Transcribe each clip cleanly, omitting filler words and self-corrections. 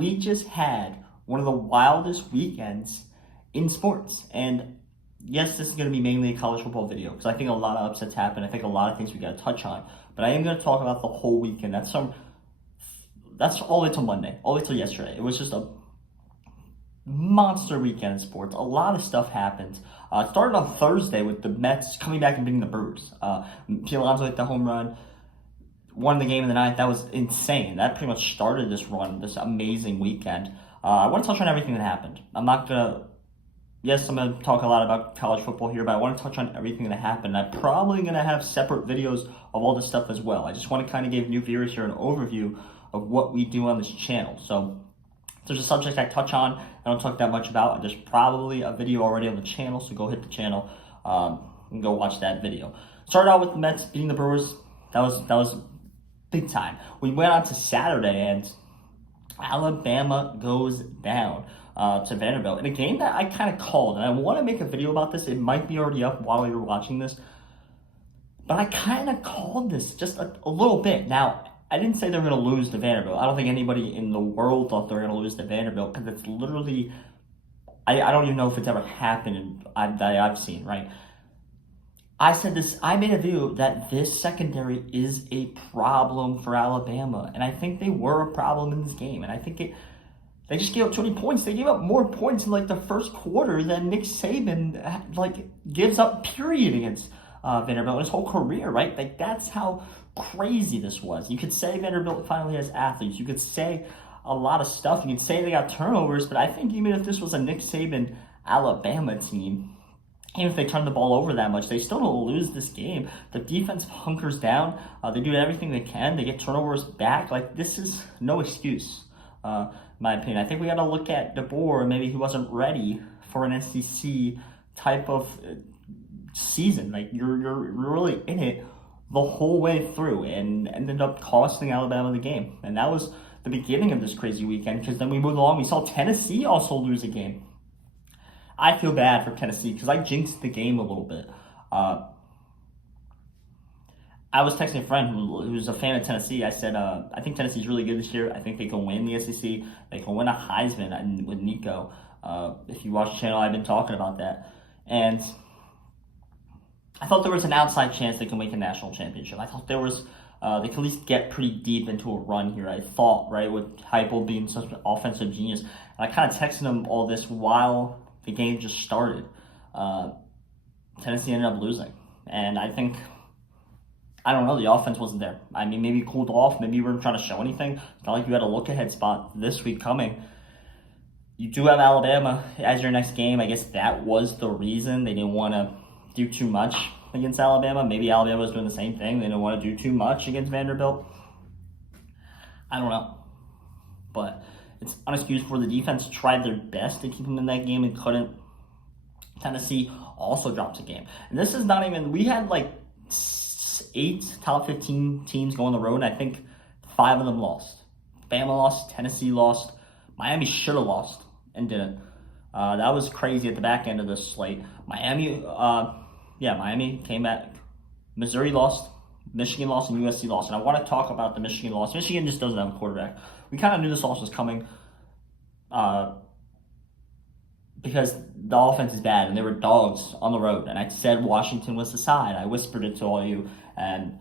We just had one of the wildest weekends in sports. And yes, this is going to be mainly a college football video because I think a lot of upsets happen. I think a lot of things we got to touch on. But I am going to talk about the whole weekend. That's all the way till Monday, all the way till yesterday. It was just a monster weekend in sports. A lot of stuff happened. It started on Thursday with the Mets coming back and beating the Brewers. Alonso hit the home run, won the game in the ninth. That was insane. That pretty much started this run, this amazing weekend. I want to touch on everything that happened. I'm going to talk a lot about college football here, but I want to touch on everything that happened. I'm probably going to have separate videos of all this stuff as well. I just want to kind of give new viewers here an overview of what we do on this channel. So if there's a subject I touch on, I don't talk that much about. There's probably a video already on the channel, so go hit the channel and go watch that video. Started out with the Mets beating the Brewers. That was big time. We went on to Saturday, and Alabama goes down to Vanderbilt in a game that I kind of called, and I want to make a video about this. It might be already up while you're watching this, but I kind of called this just a little bit. Now, I didn't say they were going to lose to Vanderbilt. I don't think anybody in the world thought they were going to lose to Vanderbilt because it's literally, I don't even know if it's ever happened that I've seen, right? I made a video that this secondary is a problem for Alabama, and I think they were a problem in this game, and I think they just gave up 20 points. They gave up more points in the first quarter than Nick Saban gives up period against Vanderbilt in his whole career, right? That's how crazy this was. You could say Vanderbilt finally has athletes. You could say a lot of stuff. You could say they got turnovers, but I think even if this was a Nick Saban Alabama team, even if they turn the ball over that much, they still don't lose this game. The defense hunkers down. They do everything they can. They get turnovers back. This is no excuse, in my opinion. I think we got to look at DeBoer. Maybe he wasn't ready for an SEC type of season. You're really in it the whole way through, and ended up costing Alabama the game. And that was the beginning of this crazy weekend, because then we moved along. We saw Tennessee also lose a game. I feel bad for Tennessee because I jinxed the game a little bit. I was texting a friend who's a fan of Tennessee. I said, I think Tennessee's really good this year. I think they can win the SEC. They can win a Heisman with Nico. If you watch the channel, I've been talking about that. And I thought there was an outside chance they can make a national championship. I thought there was, they could at least get pretty deep into a run here. I thought, right, with Heupel being such an offensive genius. And I kind of texted him all this while the game just started. Tennessee ended up losing. And I think, I don't know, the offense wasn't there. I mean, maybe it cooled off. Maybe you weren't trying to show anything. It's not like you had a look-ahead spot this week coming. You do have Alabama as your next game. I guess that was the reason. They didn't want to do too much against Alabama. Maybe Alabama was doing the same thing. They didn't want to do too much against Vanderbilt. I don't know. But it's unexcused for the defense tried their best to keep them in that game and couldn't. Tennessee also drops a game. And this is not even, we had 8 top 15 teams go on the road, and I think 5 of them lost. Bama lost, Tennessee lost, Miami should have lost and didn't. That was crazy at the back end of this slate. Miami came back. Missouri lost, Michigan lost, and USC lost. And I want to talk about the Michigan loss. Michigan just doesn't have a quarterback. We kind of knew this loss was coming because the offense is bad, and they were dogs on the road. And I said Washington was the side. I whispered it to all you, and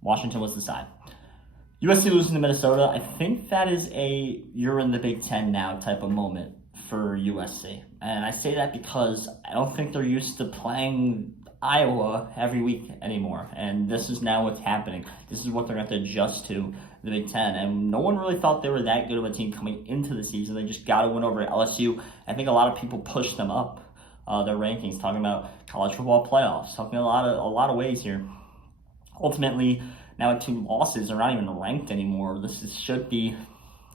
Washington was the side. USC losing to Minnesota, I think that is a you're in the Big Ten now type of moment for USC. And I say that because I don't think they're used to playing Iowa every week anymore. And this is now what's happening. This is what they're going to have to adjust to, the Big Ten. And no one really thought they were that good of a team coming into the season. They just got to win over LSU. I think a lot of people pushed them up their rankings, talking about college football playoffs, talking a lot of ways here. Ultimately, now at 2 losses, they're not even ranked anymore. Should be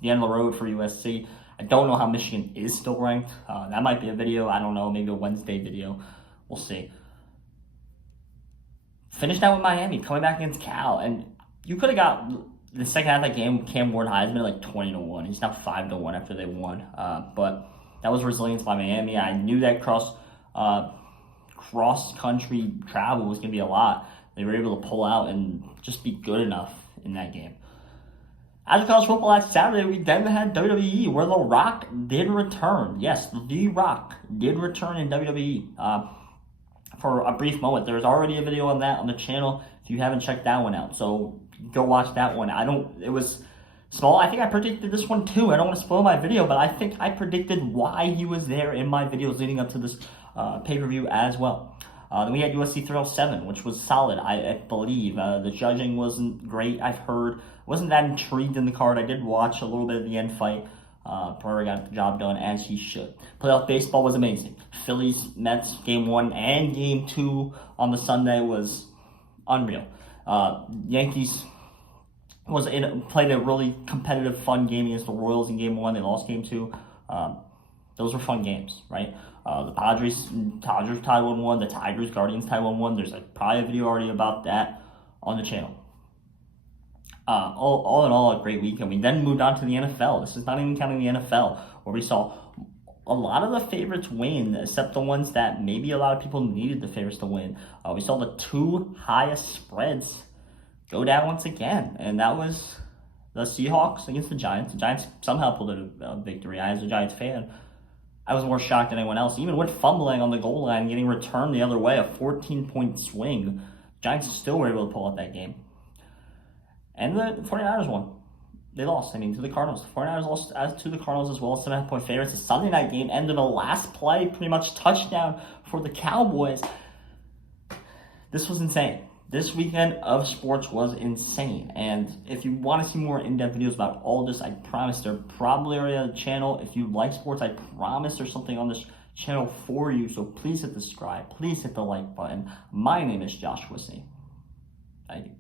the end of the road for USC. I don't know how Michigan is still ranked. That might be a video. I don't know. Maybe a Wednesday video. We'll see. Finished out with Miami, coming back against Cal. And you could have got the second half of that game, Cam Ward Heisman, 20-1. He's now 5-1 after they won. But that was resilience by Miami. I knew that cross-country travel was going to be a lot. They were able to pull out and just be good enough in that game. After college football last Saturday, we then had WWE, where The Rock did return. Yes, The Rock did return in WWE for a brief moment. There's already a video on that on the channel if you haven't checked that one out. So go watch that one. It was small. I think I predicted this one too. I don't want to spoil my video, but I think I predicted why he was there in my videos leading up to this pay-per-view as well. Then we had UFC 307, which was solid, I believe. The judging wasn't great, I've heard. Wasn't that intrigued in the card. I did watch a little bit of the end fight. Pereira got the job done as he should. Playoff baseball was amazing. Phillies, Mets, game 1 and game 2 on the Sunday was unreal. Yankees played a really competitive, fun game against the Royals in game 1. They lost game 2. Those were fun games, right? The Padres tied 1-1. The Tigers, Guardians tied 1-1. There's probably a video already about that on the channel. All in all, a great weekend. We then moved on to the NFL. This is not even counting the NFL, where we saw a lot of the favorites win, except the ones that maybe a lot of people needed the favorites to win. We saw the 2 highest spreads go down once again, and that was the Seahawks against the Giants. The Giants somehow pulled a victory. I, as a Giants fan, I was more shocked than anyone else. Even with fumbling on the goal line, getting returned the other way, a 14-point swing, Giants still were able to pull out that game. And the 49ers won. They lost, to the Cardinals. The 49ers lost to the Cardinals as well, 7.5-point favorites. The Sunday night game ended a last play, pretty much touchdown for the Cowboys. This was insane. This weekend of sports was insane. And if you want to see more in-depth videos about all this, I promise they're probably already on the channel. If you like sports, I promise there's something on this channel for you. So please hit the subscribe. Please hit the like button. My name is Joshua C. Thank you.